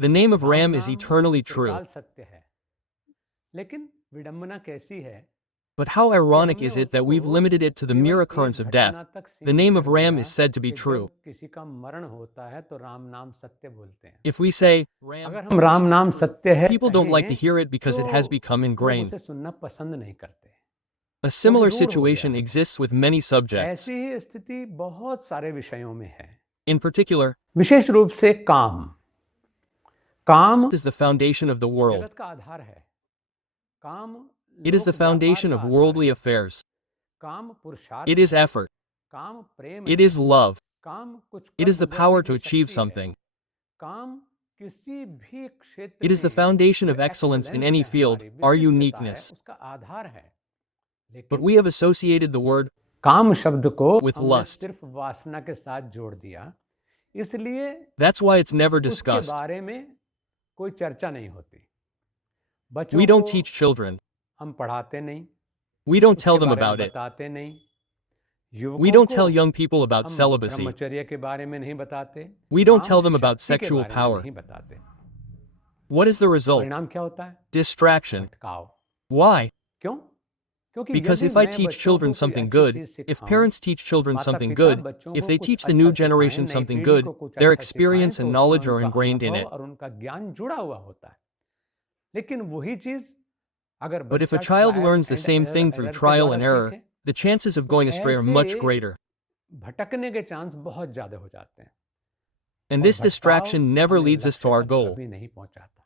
The name of Ram Ram is नाम eternally true. चिरकाल सत्य है, लेकिन विडंबना कैसी है But how कि ironic हमने is it that we've उसको limited it to the केवल mere एक occurrence of घटना death? तक The सीमित name कर of Ram दिया is said to be कि जब true. किसी का मरण होता है तो राम नाम सत्य बोलते हैं। If we say, अगर Ram, हम राम नाम सत्य है people don't like to कहें hear it because it has तो become लोग ingrained. उसे सुनना पसंद नहीं करते, A similar रूढ़ हो situation गया। exists with many subjects. ऐसी ही स्थिति बहुत सारे विषयों में है। In particular, विशेष रूप से काम is the foundation of the world. जगत का आधार है। काम It is the लोक व्यापार foundation का of आधार worldly है। affairs. काम पुरुषार्थ It is है। effort. काम प्रेम It है। is love. काम कुछ It कर is the गुजरने power की to achieve शक्ति है। something. काम किसी भी क्षेत्र It is the में foundation जो of excellence in excellence any है, field, हमारी our विशिष्टता है, uniqueness. उसका आधार है। But लेकिन we have associated the word काम शब्द को with हमने lust. सिर्फ वासना के साथ जोड़ दिया, इसलिए That's why it's never उसके discussed. बारे में कोई चर्चा नहीं होती। बच्चों We don't को teach children. हम पढ़ाते नहीं, We don't tell उसके them बारे में about it. बताते नहीं। We युवकों don't को tell young people about हम celibacy. ब्रह्मचर्य के बारे में नहीं बताते, We don't काम tell them about शक्ति के sexual बारे में power. नहीं बताते। What is the result? परिणाम क्या होता है? Distraction. भटकाव। Why? क्यों? क्योंकि Because यदि if I मैं teach बच्चों children को कोई something अच्छी good, चीज if सिखाऊं, parents teach children माता something पिता good, बच्चों if को they कुछ teach the अच्छा new सिखाएं, generation नई something पीढ़ी good, को कुछ their अच्छा सिखाएं, experience तो and उसमें knowledge are उनका ingrained in अनुभव it. और उनका ज्ञान जुड़ा हुआ होता है। लेकिन वही चीज अगर But if a बच्चा child trial learns the and same thing through error के trial द्वारा and error, सीखे the chances of तो going astray are much ऐसे greater. भटकने के चांस बहुत ज्यादा हो जाते हैं And और this भटकाव distraction never हमें leads us to लक्ष्य our तक goal. कभी नहीं पहुंचाता।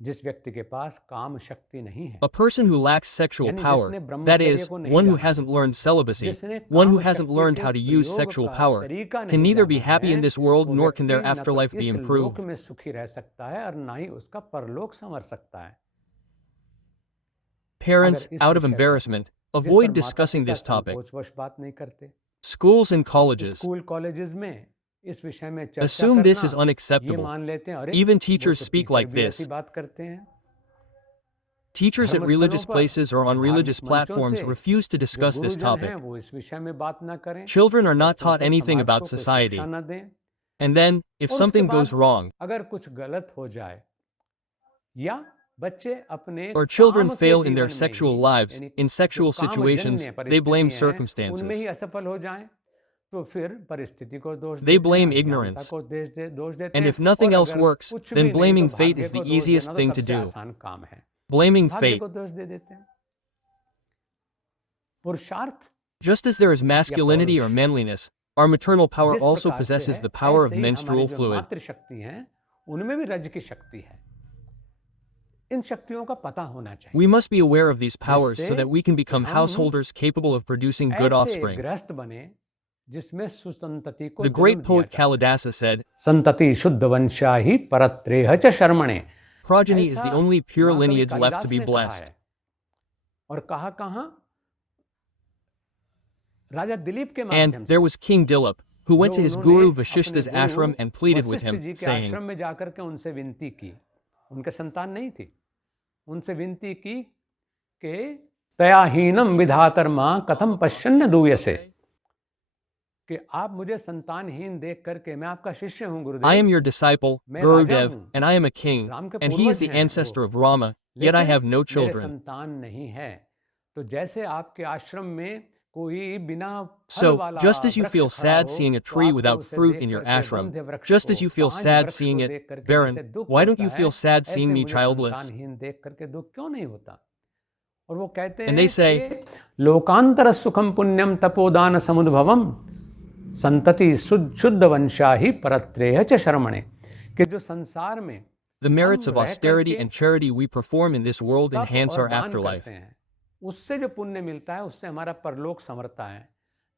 जिस व्यक्ति के पास काम शक्ति नहीं है, A person who lacks sexual यानी power, जिसने that ब्रह्मचर्य is, को नहीं one who जाना, hasn't learned celibacy, जिसने one who काम hasn't शक्ति learned के how to use प्रयोग sexual का power, तरीका can नहीं neither be जाना happy है, in this world वो nor can their व्यक्ति न तो afterlife be इस improved. लोक में सुखी रह सकता है और ना ही उसका परलोक संवर सकता है। Parents, अगर इस out of विषय पर embarrassment, जिस पर avoid माता discussing पिता this topic. संकोचवश बात नहीं करते, Schools and colleges school colleges में इस विषय में चर्चा assume this is करना, ये unacceptable. मान लेते हैं, अरे Even वो teachers तो speak टीचर like भी ऐसी this. बात करते हैं। Teachers at धर्मस्थलों religious पर places or on religious धार्मिक मंचों platforms से refuse to जो discuss this गुरुजन हैं topic. वो इस विषय में बात ना करें, Children are not बच्चों taught को anything समाज about को कोई society. शिक्षा न दें, And then, if और उसके something goes बाद wrong, अगर कुछ गलत हो जाए या बच्चे अपने or children काम के fail in their जीवन में sexual ही, lives, यानी in जो sexual situations, कामजन्य they blame परिस्थितियां हैं, उनमें circumstances. ही असफल हो जाएं, तो फिर परिस्थिति को दोष They देते blame हैं, अज्ञानता ignorance. को दोष देते And हैं, if nothing और else अगर works, कुछ then भी नहीं तो blaming fate भाग्य is the को दोष easiest देना तो thing to सबसे do. आसान काम है। Blaming भाग्य fate. को दोष दे देते हैं। पुरुषार्थ Just as there is masculinity or manliness, our maternal power जिस also प्रकार से possesses है, the power of ऐसे ही menstrual हमारी जो fluid. मातृशक्ति हैं, उनमें भी रज की शक्ति है। इन शक्तियों का पता होना चाहिए, We must be aware of these powers so जिससे that we can become हम householders capable of producing good ऐसे offspring. गृहस्थ बने जिसमें सुसंतति को The जन्म great दिया poet जा सके। Kalidasa said, संतति शुद्ध वंशा ही परत्रेह च शर्मणे। progeny is ऐसा the only pure महाकवि lineage left to Kalidas be ने कहा blessed. है। और कहा कहाँ? राजा दिलीप के माध्यम And से, there was King Dilip, who went जो to his उन्होंने guru अपने Vashishta's Guru ashram and pleaded with Vashishtha him, जी के saying, आश्रम में जाकर के उनसे विनती की। उनके संतान नहीं थी, उनसे विनती की कि तयाहीनम विधातर्मा कथम पश्यन्न दूयसे, कि आप मुझे संतानहीन देख करके, मैं आपका शिष्य हूँ गुरुदेव, I am your disciple, मैं राजा Gurudev, हूँ, and I am a king, Ram के and he is पूर्वज the हैं ancestor वो, of Rama, yet I लेकिन have no मेरे children. संतान नहीं है। तो जैसे आपके आश्रम में कोई बिना फल So, वाला just as you वृक्ष feel खड़ा sad हो, seeing a तो tree आपको without उसे fruit देख in your करके ashram, वंध्य वृक्ष just को, as you feel पांच sad वृक्ष seeing को it देख करके barren, जैसे दुख why don't होता you है, feel sad ऐसे seeing me मुझे childless? संतानहीन देख करके दुख क्यों नहीं होता? और वो कहते And हैं they say, कि लोकांतर सुखम पुण्यम तपोदान समुद्भवम संतति शुद्ध वंशा ही परत्रेह च शर्मणे, कि जो संसार में the merits हम of रह austerity करके and charity we perform in this world तप enhance और our दान afterlife. करते हैं, उससे जो पुण्य मिलता है उससे हमारा परलोक संवरता है।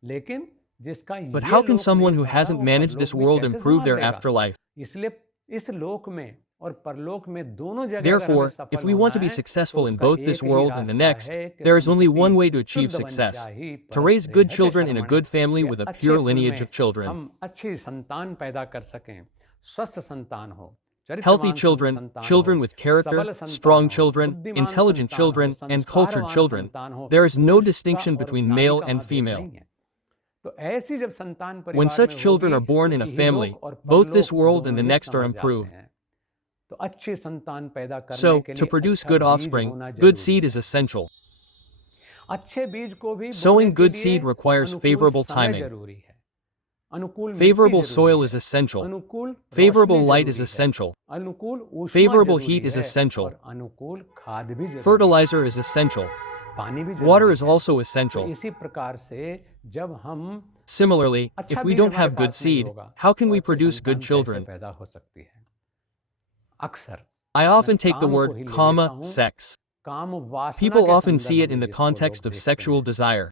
लेकिन जिसका But ये how can लोक someone नहीं who संवरा, hasn't वो managed this परलोक में world कैसे improve संवार their लेगा? afterlife? इसलिए इस लोक में और परलोक में दोनों जगह अगर हमें Therefore, if सफल we want होना to be है, तो successful in उसका both this एक ही world and the रास्ता next, है कि there is only one way to संतति achieve शुद्ध success: वंशा ही to raise good परत्रेह च children in a शर्मणे, good family कि with a अच्छे pure कुल lineage में of children. हम अच्छी संतान पैदा कर सकें, स्वस्थ संतान हो, Healthy चरित्रवान children, संतान children हो, with character, सबल संतान strong हो, children, बुद्धिमान intelligent संतान हो, children, and cultured संस्कारवान children. संतान हो, There is no पुरुष का distinction और between नारी male का and वहाँ भेद female. नहीं है। तो ऐसी जब संतान When परिवार such में children होगी, are born तो in a इहलोक family, और both this परलोक world and दोनों the ही next are संवर जाते improved. हैं। तो अच्छी संतान पैदा करने So, के to लिए produce अच्छा good बीज offspring, होना good जरूरी seed है। is essential. अच्छे बीज को भी बोने Sowing के good लिए seed requires अनुकूल favorable समय timing. जरूरी है, अनुकूल मिट्टी Favorable जरूरी soil is है, essential. अनुकूल Favorable रोशनी light is जरूरी है, essential. अनुकूल ऊष्मा Favorable जरूरी heat is है essential. और अनुकूल खाद भी जरूरी है, Fertilizer is essential. पानी भी Water जरूरी is है। also तो essential. इसी प्रकार से जब हम Similarly, अच्छा if we बीज don't हमारे have good पास नहीं seed, होगा how can तो we अच्छी produce good संतान कैसे children? पैदा हो सकती है? अक्सर I मैं often take the काम को word ही ले comma, लेता हूँ, sex. काम वासना People के often see संदर्भ it in में the जिसको लोग context of देखते sexual हैं। desire.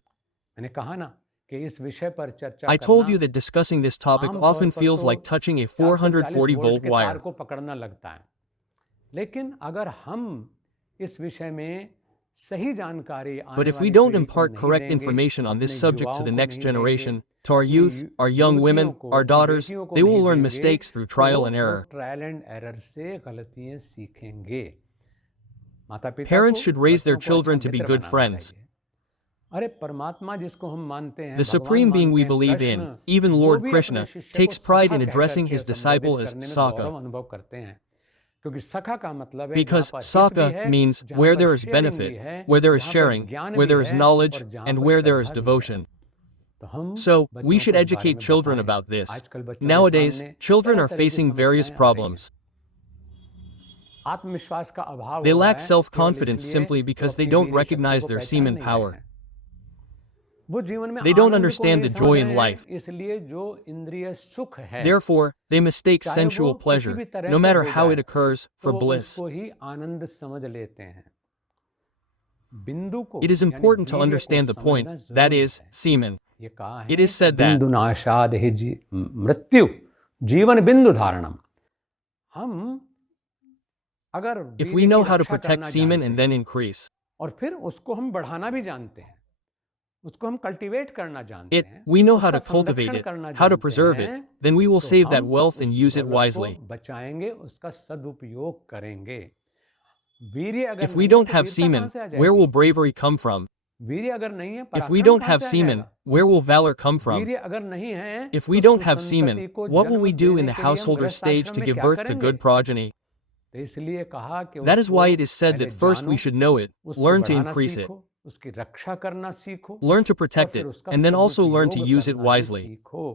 मैंने कहा ना कि इस विषय पर चर्चा I told करना you that discussing this topic आमतौर often पर feels तो like touching a 440 440 volt volt के तार wire. को पकड़ना लगता है, लेकिन अगर हम इस विषय में सही जानकारी But आने if we वाली don't पीढ़ी को impart नहीं correct देंगे, information on this अपने subject to युवाओं the को next नहीं देंगे, generation, to our अपनी youth, our young युवतियों women, को, our अपनी daughters, बेटियों को they will नहीं learn देंगे, mistakes through तो trial and वो error. ट्रायल एंड एरर से गलतियां सीखेंगे। माता पिता Parents को should raise their बच्चों को अच्छा children to be Mitra good banana friends. चाहिए। अरे परमात्मा जिसको हम मानते हैं, The भगवान supreme being मानते we हैं, believe कृष्ण, in, even वो Lord भी अपने Krishna, शिष्य को takes pride सखा in कह addressing करके his संबोधित disciple as करने में Saka. गौरव अनुभव करते हैं, क्योंकि सखा का मतलब है Because जहाँ पर हित भी Saka है, means जहाँ where पर there is शेयरिंग भी benefit, है, where there is जहाँ पर sharing, ज्ञान where भी there is है knowledge, और जहाँ and पर where there is श्रद्धा भी है। devotion. तो हम So, we बच्चों should को इस बारे educate में children बताएं। about this. आजकल बच्चों के Nowadays, सामने children तरह are तरह की facing various समस्याएं आ रही हैं। problems. आत्मविश्वास का अभाव They हो रहा lack है केवल self-confidence इसलिए simply कि वो because they अपनी don't वीर्य शक्ति recognize को their पहचान semen नहीं power. रहे हैं। वो जीवन में They don't आनंद को understand नहीं the समझ joy रहे in हैं, life. इसलिए जो इंद्रिय सुख है, Therefore, they mistake चाहे वो sensual किसी pleasure, भी तरह no से matter हो how जाए, it occurs, तो for वो bliss. उसको ही आनंद समझ लेते हैं। बिंदु को It is यानी important to वीर्य को understand the point, समझना that जरूरी is, है। semen. ये कहा It है is said that बिंदु नाशाद ही मृत्यु जीवन बिंदु धारणम। हम अगर if वीर्य we की know how to Raksha protect करना semen जानते and हैं then increase और फिर उसको हम बढ़ाना भी जानते हैं, उसको हम कल्टीवेट करना जानते it, हैं, we know how उसका to cultivate संरक्षण it, करना how to जानते preserve it, हैं, then we will तो save that हम wealth and उस use it दौलत को wisely. बचाएंगे, उसका सदुपयोग करेंगे। वीर्य अगर If we नहीं है don't तो have वीरता कहाँ semen, से आ where will जाएगी? bravery come from? वीर्य अगर नहीं है If we पराक्रम don't कहाँ have से आ semen, जाएगा? where will valor come from? वीर्य अगर नहीं है If we तो don't have सुसंतति semen, को what will जन्म we do in देने the के लिए हम householder गृहस्थ stage आश्रम to में give क्या birth to करेंगे? good progeny? तो इसलिए कहा कि That is उसको why it is said पहले that first जानो, we should know it, उसको learn to बढ़ाना increase it, सीखो, उसकी रक्षा करना सीखो, learn to और protect फिर it, उसका and then also learn to सदुपयोग use it करना भी wisely. सीखो।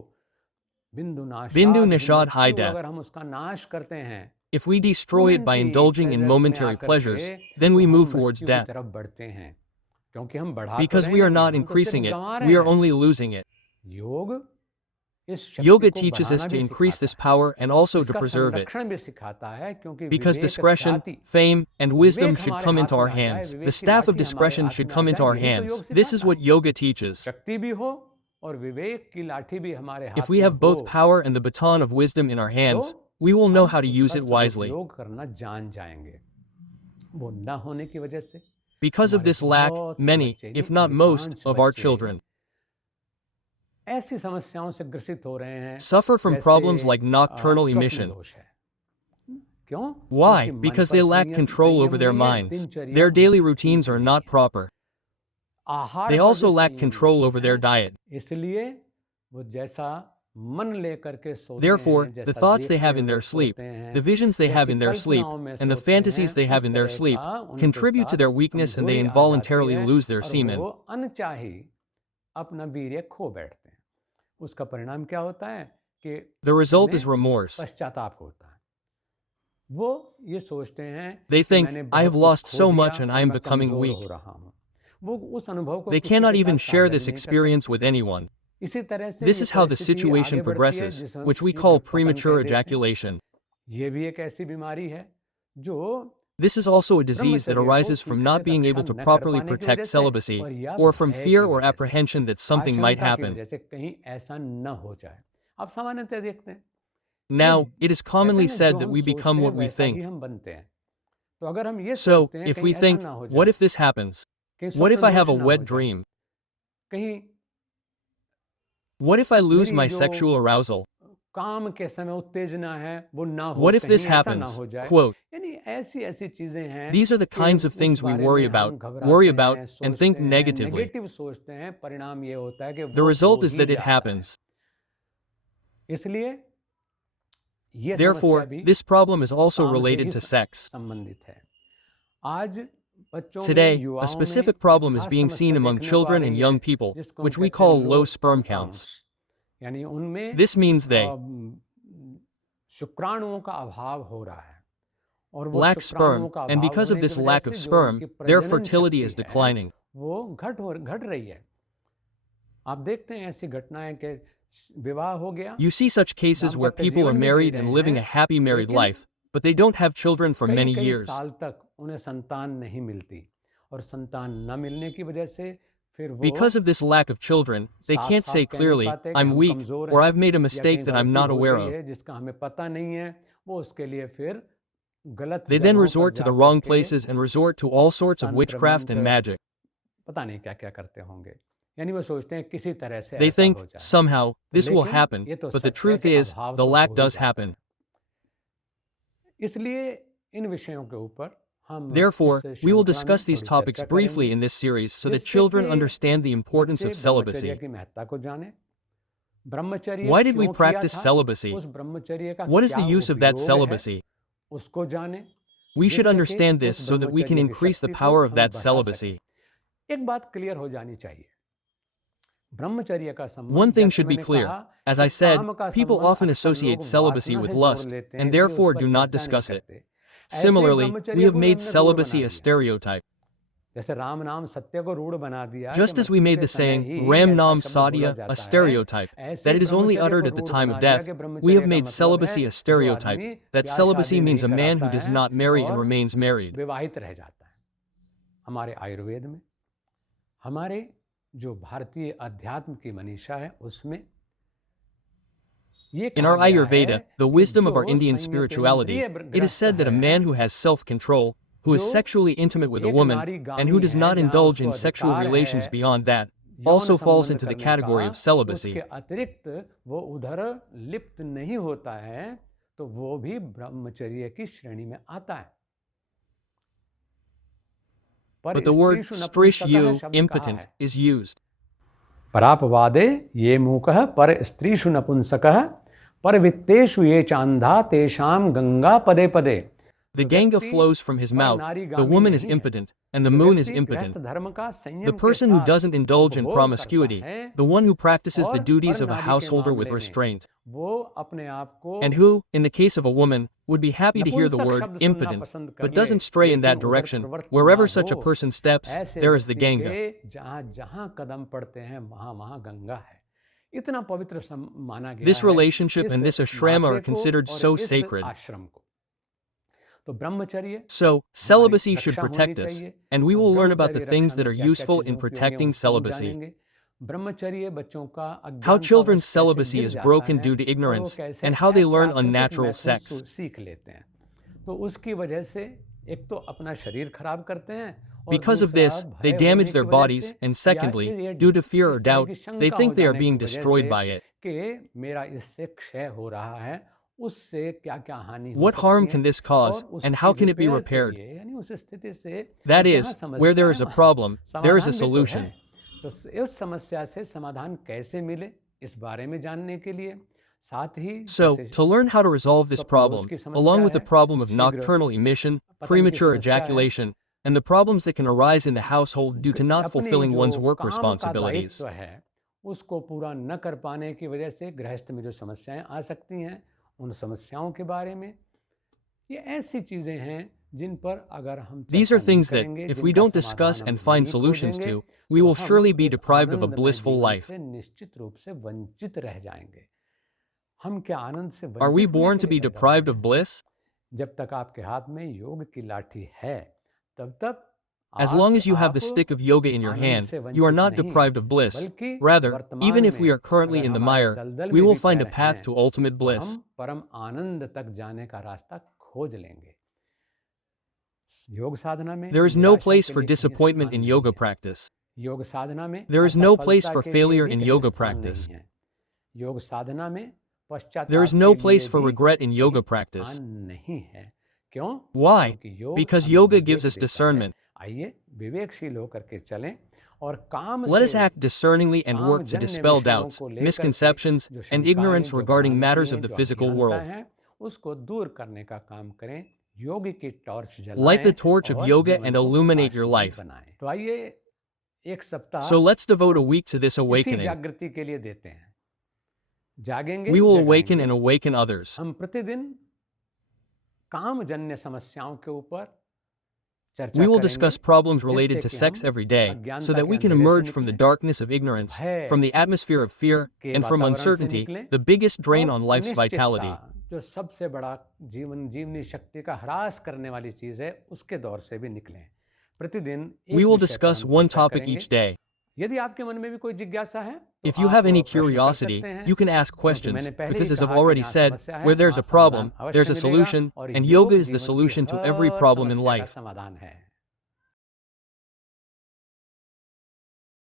बिंदु Bindu नाशाद nishad hai मृत्यु death. अगर हम उसका नाश करते हैं, If we destroy it by momentary indulging in pleasures में momentary आकर pleasures, के then तो we हम move towards मृत्यु की death. तरफ बढ़ते हैं, क्योंकि हम बढ़ा तो Because रहे we are नहीं, not हम तो सिर्फ increasing it, गंवा we रहे are हैं। only losing it. योग इस शक्ति Yoga को teaches us बढ़ाना to भी increase सिखाता this है, power and also to इसका preserve it. संरक्षण भी सिखाता है, क्योंकि Because विवेक discretion, ख्याति fame, and wisdom Vivek should हमारे come हाथ into में our आ जाए, hands. The विवेक की staff of लाठी हमारे discretion हाथ should में आ come into जाए, our यही तो hands. योग This is सिखाता what है। yoga teaches. शक्ति भी हो और विवेक की लाठी भी हमारे If हाथ we में have both हो, power and the baton of wisdom in our तो hands, we will know हम how to use उसका it wisely. सदुपयोग करना जान जाएंगे। वो न होने की वजह से Because of हमारे this lack, बहुत से many, बच्चे, if not most, अधिकांश of our बच्चे children ऐसी समस्याओं से ग्रसित हो रहे हैं suffer from जैसे problems like nocturnal स्वप्न emission. दोष है। क्यों? Why? क्योंकि मन Because पर they lack control over their नहीं है, minds. दिनचर्या Their daily ठीक routines are नहीं not है। proper. आहार They पर also भी lack संयम control नहीं over their है, diet. इसलिए वो जैसा मन लेकर के सोते Therefore, हैं, the जैसा thoughts they देखते have हैं in वो their sleep, सोते हैं, the visions they have जैसी in their sleep, कल्पनाओं में and the सोते हैं, fantasies they have उस in their तरह sleep का उनके contribute to साथ their weakness and they कमजोरी आ जाती involuntarily है lose their और semen. वो अनचाही अपना वीर्य खो बैठते हैं। उसका परिणाम क्या होता है कि The result उन्हें is remorse. पश्चाताप होता है। वो ये सोचते हैं They कि think, मैंने I have बहुत कुछ lost खो so दिया much and और I am मैं becoming कमजोर weak. हो रहा हूँ। वो उस अनुभव को They किसी cannot के even साथ share साझा this भी नहीं कर experience सकते। with anyone. इसी तरह से This ये is how the परिस्थिति situation आगे बढ़ती है, progresses, जिसे हम which we शीघ्र call पतन premature कह देते हैं। ejaculation. ये भी एक ऐसी बीमारी है जो This is also a disease that ब्रह्मचर्य को arises from ठीक not से being रक्षा able to न कर properly पाने की protect वजह से celibacy, और या or from भय fear की or वजह से, apprehension that something might आशंका की happen. वजह से कहीं ऐसा न हो जाए। आप सामान्यतः देखते हैं Now, it is कहते commonly हैं ना, said जो that हम we सोचते become हैं what we वैसा ही think. हम बनते हैं। तो अगर हम ये So, सोचते हैं if कहीं we ऐसा think, ना हो what जाए, if this happens? कहीं What if स्वप्न I have दोष a ना हो wet जाए, dream? कहीं What if I lose मेरी my जो sexual arousal? काम के समय उत्तेजना है वो ना हो, What if this कहीं ऐसा ना happens? हो जाए। Quote, यानी ऐसी चीजें हैं these are the कि kinds of उस things we बारे worry में about, हम घबराते हैं, and think सोचते हैं, negatively. नेगेटिव सोचते हैं। परिणाम ये होता है कि The वो result हो is ही that it जाता है। happens. इसलिए ये समस्या Therefore, भी this problem is also काम से related ही to sex. संबंधित है। आज बच्चों में, Today, a युवाओं specific में problem is खास being समस्या seen among देखने को आ children and रही young है, people, जिसको हम which we कहते हैं call low low sperm sperm counts. counts। यानी उनमें This means they शुक्राणुओं का अभाव हो रहा है, और वो lack शुक्राणुओं sperm, का and अभाव because of होने की this वजह lack से of जो sperm, उनकी their प्रजनन fertility शक्ति is है, declining. वो घट रही है। आप देखते हैं ऐसी घटनाएं कि विवाह हो गया, You see such cases where दाम्पत्य people are जीवन भी जी married रहे and living a हैं, happy married लेकिन life, but they don't have children for कई many कई years. साल तक उन्हें संतान नहीं मिलती, और संतान न मिलने की वजह से फिर वो Because of this lack of children, they साफ can't साफ say कह नहीं clearly, पाते कि I'm हम weak, कमजोर or हैं, I've made a या mistake कहीं that I'm गलती not हो aware गई of. है जिसका हमें पता नहीं है। वो उसके लिए फिर गलत They then जगहों पर resort to जा the wrong करके places and resort to all sorts of तंत्र witchcraft and मंत्र magic. पता नहीं क्या क्या करते होंगे, यानी वो सोचते हैं किसी तरह से They ऐसा think, हो जाए। somehow, this will लेकिन happen, ये तो but the सच है truth कि is, अभाव the तो lack हो ही does जाता happen. है। इसलिए इन विषयों के ऊपर हम Therefore, इस we will श्रृंखला में discuss these थोड़ी topics चर्चा briefly करेंगे, in this series so that जिससे children कि understand the importance बच्चे of ब्रह्मचर्य celibacy. की महत्ता को जाने, ब्रह्मचर्य Why did we क्यों किया practice था, celibacy? उस ब्रह्मचर्य का What is क्या the use of that उपयोग है, celibacy? उसको जाने, We should जिससे कि understand this उस so that we can ब्रह्मचर्य की increase the शक्ति को power of हम that बढ़ा celibacy. सकें। एक बात क्लियर हो जानी चाहिए, ब्रह्मचर्य का One संबंध, thing जैसे should be मैंने clear. कहा As कि I said, काम का people संबंध often अक्सर associate लोग celibacy वासना with से जोड़ lust, लेते हैं, and इसलिए उस therefore पर do not चर्चा नहीं discuss it. करते। ऐसे Similarly, we ब्रह्मचर्य have को भी made हमने रूढ़ बना celibacy a दिया, stereotype. जैसे राम नाम सत्य को रूढ़ बना दिया कि Just as we मृत्यु made के the समय saying, ही Ram ऐसा Nam शब्द बोला Satya, a जाता है, stereotype, ऐसे that it is only ब्रह्मचर्य uttered को at the रूढ़ time बना of दिया death. कि We ब्रह्मचर्य have का made मतलब है celibacy a जो stereotype, आदमी that ब्याह celibacy शादी means नहीं a man who कराता does है not marry and और remains married. विवाहित रह जाता है। हमारे आयुर्वेद में, हमारे जो भारतीय अध्यात्म की मनीषा है, उसमें ये In our कहा गया Ayurveda, है the कि wisdom of जो our Indian संयत spirituality, इंद्रिय it is said that a ग्रस्त man है, who has self-control, who is जो sexually intimate with a एक woman, नारी and who गामी does है, not जहाँ indulge उसको in sexual अधिकार relations है beyond that, यौन also falls संबंध into the करने category का, of celibacy. उसके अतिरिक्त वो उधर लिप्त नहीं होता है, तो वो भी ब्रह्मचर्य की श्रेणी में आता है। But the word स्त्रीषु strishyu, नपुंसकः शब्द कहा impotent, है। is used. परापवादे ये मूकः पर स्त्रीषु नपुंसकः पर वित्तेषु ये चांदा तेषाम गंगा पदे पदे। The Ganga flows from his mouth, the woman is impotent, and the moon is impotent. The person who doesn't indulge in promiscuity, the one who practices the duties of a householder with restraint, and who, in the case of a woman, would be happy to hear the word impotent, but doesn't stray in that direction. Wherever such a person steps, there is the Ganga. This relationship and this ashrama are considered so sacred. So, celibacy should protect us, and we will learn about the things that are useful in protecting celibacy. How children's celibacy is broken due to ignorance, and how they learn unnatural sex. Because of this, they damage their bodies, and secondly, due to fear or doubt, they think they are being destroyed by it. What harm can this cause, and how can it be repaired? That is, where there is a problem, there is a solution. So, to learn how to resolve this problem, along with the problem of nocturnal emission, premature ejaculation, and the problems that can arise in the household due to not fulfilling one's work responsibilities. उसको पूरा न कर पाने की वजह से गृहस्थ में जो समस्याएं आ सकती हैं, उन समस्याओं के बारे में, ये ऐसी चीजें हैं जिन पर अगर हम These are things that, if we don't discuss and find solutions to, we will surely be deprived of a blissful life. निश्चित रूप से वंचित रह जाएंगे। हम क्या आनंद से Are we born to be deprived of bliss? जब तक आपके हाथ में योग की लाठी है, तब तक as long as you have the stick of yoga in your hand, you are not deprived of bliss. Rather, even if we are currently in the mire, we will find a path to ultimate bliss. There is no place for disappointment in yoga practice. There is no place for failure in yoga practice. There is no place for regret in yoga practice. Why? Because yoga gives us discernment. Let us act discerningly and work to dispel doubts, misconceptions, and ignorance regarding matters of the physical world. उसको दूर करने का काम करें, योगी की torch जलाएं Light the torch of और yoga जीवन and को illuminate your प्रकाशमान life. बनाएं। तो आइए एक सप्ताह So let's devote a week to this इसी awakening. जागृति के लिए देते हैं। जागेंगे, We will awaken जगाएंगे। and awaken others. हम प्रतिदिन कामजन्य समस्याओं के ऊपर चर्चा We will करेंगे, discuss problems related जिससे to कि sex हम every day, अज्ञानता so that के we can अंधेरे से emerge from the निकलें, darkness of ignorance, भय from the atmosphere of fear, के and from वातावरण से uncertainty, निकलें, the biggest drain और on life's अनिश्चितता, vitality. जो सबसे बड़ा जीवनी शक्ति का ह्रास करने वाली चीज है, उसके दौर से भी निकलें। प्रतिदिन एक We will विषय पर discuss हम one चर्चा topic करेंगे। each day. यदि आपके मन में भी कोई जिज्ञासा है, तो If you आप have any प्रश्न कर curiosity, सकते हैं, you can ask क्योंकि questions, मैंने पहले because ही as I've कहा कि already जहाँ said, समस्या है, where there's वहाँ a problem, समाधान there's अवश्य a मिलेगा, solution, और and योग yoga is the जीवन की solution to every her problem in समस्या का life. समाधान है।